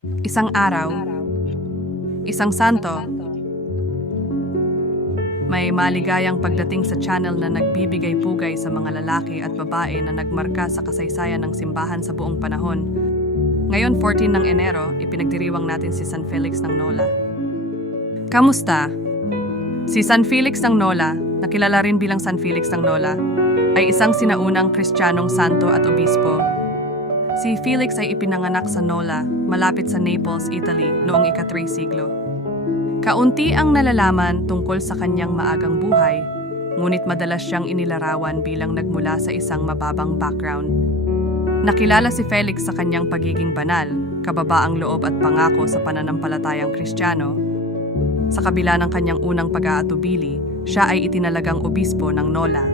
Isang araw, isang santo, may maligayang pagdating sa channel na nagbibigay pugay sa mga lalaki at babae na nagmarka sa kasaysayan ng simbahan sa buong panahon. Ngayon, 14 ng Enero, ipinagdiriwang natin si San Felix ng Nola. Kamusta? Si San Felix ng Nola, nakilala rin bilang San Felix ng Nola, ay isang sinaunang kristyanong santo at obispo. Si Felix ay ipinanganak sa Nola, malapit sa Naples, Italy, noong ika-3 siglo. Kaunti ang nalalaman tungkol sa kanyang maagang buhay, ngunit madalas siyang inilarawan bilang nagmula sa isang mababang background. Nakilala si Felix sa kanyang pagiging banal, kababaang loob at pangako sa pananampalatayang kristyano. Sa kabila ng kanyang unang pag-aatubili, siya ay itinalagang obispo ng Nola.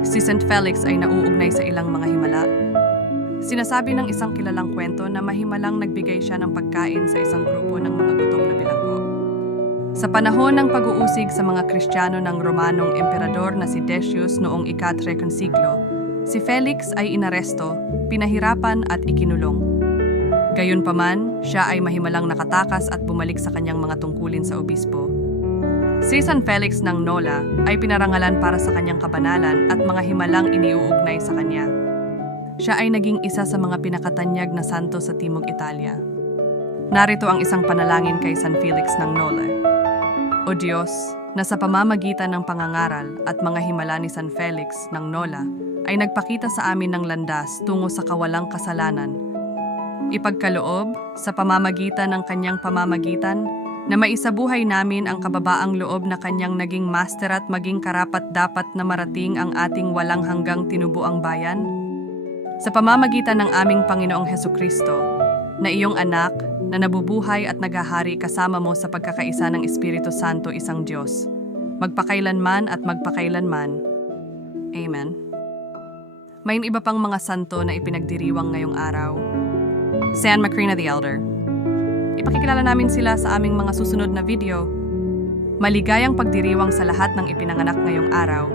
Si St. Felix ay nauugnay sa ilang mga himala. Sinasabi ng isang kilalang kwento na mahimalang nagbigay siya ng pagkain sa isang grupo ng mga gutom na bilanggo. Sa panahon ng pag-uusig sa mga Kristiyano ng Romanong emperador na si Decius noong ika-3 siglo, si Felix ay inaresto, pinahirapan at ikinulong. Gayunpaman, siya ay mahimalang nakatakas at bumalik sa kanyang mga tungkulin sa obispo. Si San Felix ng Nola ay pinarangalan para sa kanyang kabanalan at mga himalang iniuugnay sa kanya. Siya ay naging isa sa mga pinakatanyag na santo sa Timog Italia. Narito ang isang panalangin kay San Felix ng Nola. O Diyos, na sa pamamagitan ng pangangaral at mga himala ni San Felix ng Nola ay nagpakita sa amin ng landas tungo sa kawalang kasalanan. Ipagkaloob sa pamamagitan ng kanyang pamamagitan na maisabuhay namin ang kababaang loob na kanyang naging master at maging karapat dapat na marating ang ating walang hanggang tinubuang bayan? Sa pamamagitan ng aming Panginoong Heso Kristo, na iyong anak na nabubuhay at naghahari kasama mo sa pagkakaisa ng Espiritu Santo isang Diyos, magpakailanman at magpakailanman. Amen. May iba pang mga santo na ipinagdiriwang ngayong araw. San Macrina the Elder. Ipakikilala namin sila sa aming mga susunod na video. Maligayang pagdiriwang sa lahat ng ipinanganak ngayong araw